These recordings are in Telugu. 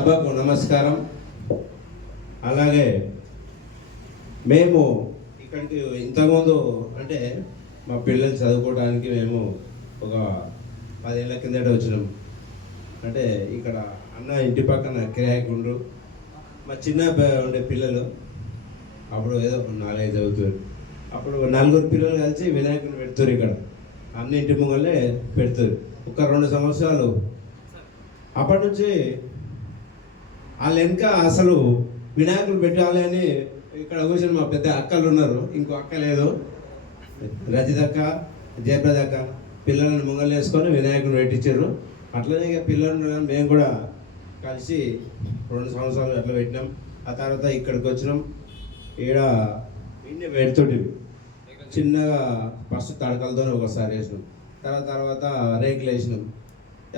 సభకు నమస్కారం. అలాగే మేము ఇక్కడికి ఇంతకుముందు అంటే మా పిల్లలు చదువుకోవడానికి మేము ఒక 10 ఏళ్ళ కిందట వచ్చినాం. అంటే ఇక్కడ అన్న ఇంటి పక్కన కిరాయికి ఉండ్రు. మా చిన్న ఉండే పిల్లలు అప్పుడు ఏదో 4-5 చదువుతారు. అప్పుడు 4 పిల్లలు కలిసి వినాయకుని పెడుతారు. ఇక్కడ అన్న ఇంటి ముంగలే పెడతారు. ఒక 2 సంవత్సరాలు అప్పటి నుంచి వాళ్ళ వెనుక అసలు వినాయకులు పెట్టాలి అని ఇక్కడ కూర్చొని మా పెద్ద అక్కలు ఉన్నారు. ఇంకో అక్క లేదు, రజితక్క, జయప్రదక్క పిల్లలను ముంగలు వేసుకొని వినాయకుని పెట్టించారు. అట్లనే ఇక పిల్లలు మేము కూడా కలిసి 2 సంవత్సరాలు అట్లా పెట్టినాం. ఆ తర్వాత ఇక్కడికి వచ్చినాం. ఈడ ఇన్ని పెడుతుంటివి చిన్నగా ఫస్ట్ తడకలతో ఒకసారి వేసినాం. తర్వాత రేకులు వేసినాం.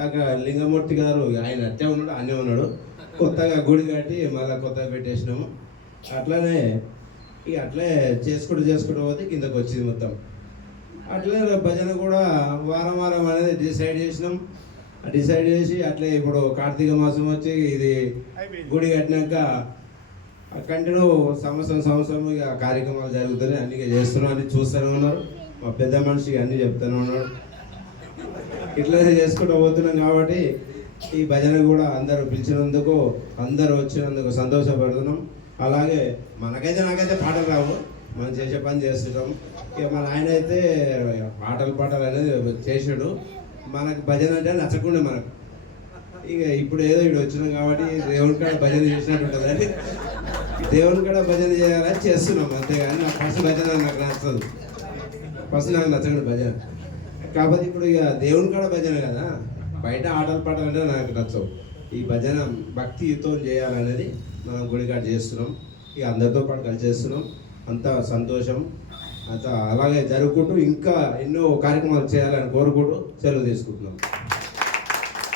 అక్కడ లింగమూర్తి గారు ఆయన అట్టే ఉన్నాడు, అన్నీ ఉన్నాడు. కొత్తగా గుడి కట్టి మళ్ళీ కొత్తగా పెట్టేసినాము. అట్లనే ఇక అట్లే చేసుకుంటూ పోతే కిందకు వచ్చింది మొత్తం. అట్లే భజన కూడా వారం అనేది డిసైడ్ చేసినాం. డిసైడ్ చేసి అట్లే ఇప్పుడు కార్తీక మాసం వచ్చి ఇది గుడి కట్టినాక కంటిన్యూ సంవత్సరం ఇక కార్యక్రమాలు జరుగుతున్నాయి. అన్ని చేస్తున్నాం, అన్ని చూస్తూనే ఉన్నారు. మా పెద్ద మనిషి అన్నీ చెప్తూనే ఉన్నాడు. ఇట్లనే చేసుకుంటూ పోతున్నాం. కాబట్టి ఈ భజన కూడా అందరూ పిలిచినందుకు, అందరూ వచ్చినందుకు సంతోషపడుతున్నాం. అలాగే నాకైతే పాటలు రావు, మనం చేసే పని చేస్తుంటాం. ఇక మన ఆయన అయితే పాటలు అనేది చేసాడు. మనకు భజన అంటే నచ్చకుండా మనకు ఇక ఇప్పుడు ఏదో ఇక్కడ వచ్చినాం కాబట్టి దేవుని కాడ భజన చేసినట్టు ఉంటుంది. అంటే దేవుని కాడ భజన చేయాలని చేస్తున్నాం అంతేగాని నా ఫస్ట్ భజన నాకు నచ్చదు. ఫస్ట్ నాకు నచ్చకుండా భజన కాబట్టి ఇప్పుడు ఇక దేవుని కాడ భజన కదా, బయట పాటలు అంటే నాకు నచ్చవు. ఈ భజన భక్తితో చేయాలనేది మనం గుడికాడ చేస్తున్నాం. ఇక అందరితో పాటు కలిసి చేస్తున్నాం. అంత సంతోషం. అంత అలాగే జరుపుకుంటూ ఇంకా ఎన్నో కార్యక్రమాలు చేయాలని కోరుకుంటూ సెలవు తీసుకుంటున్నాం.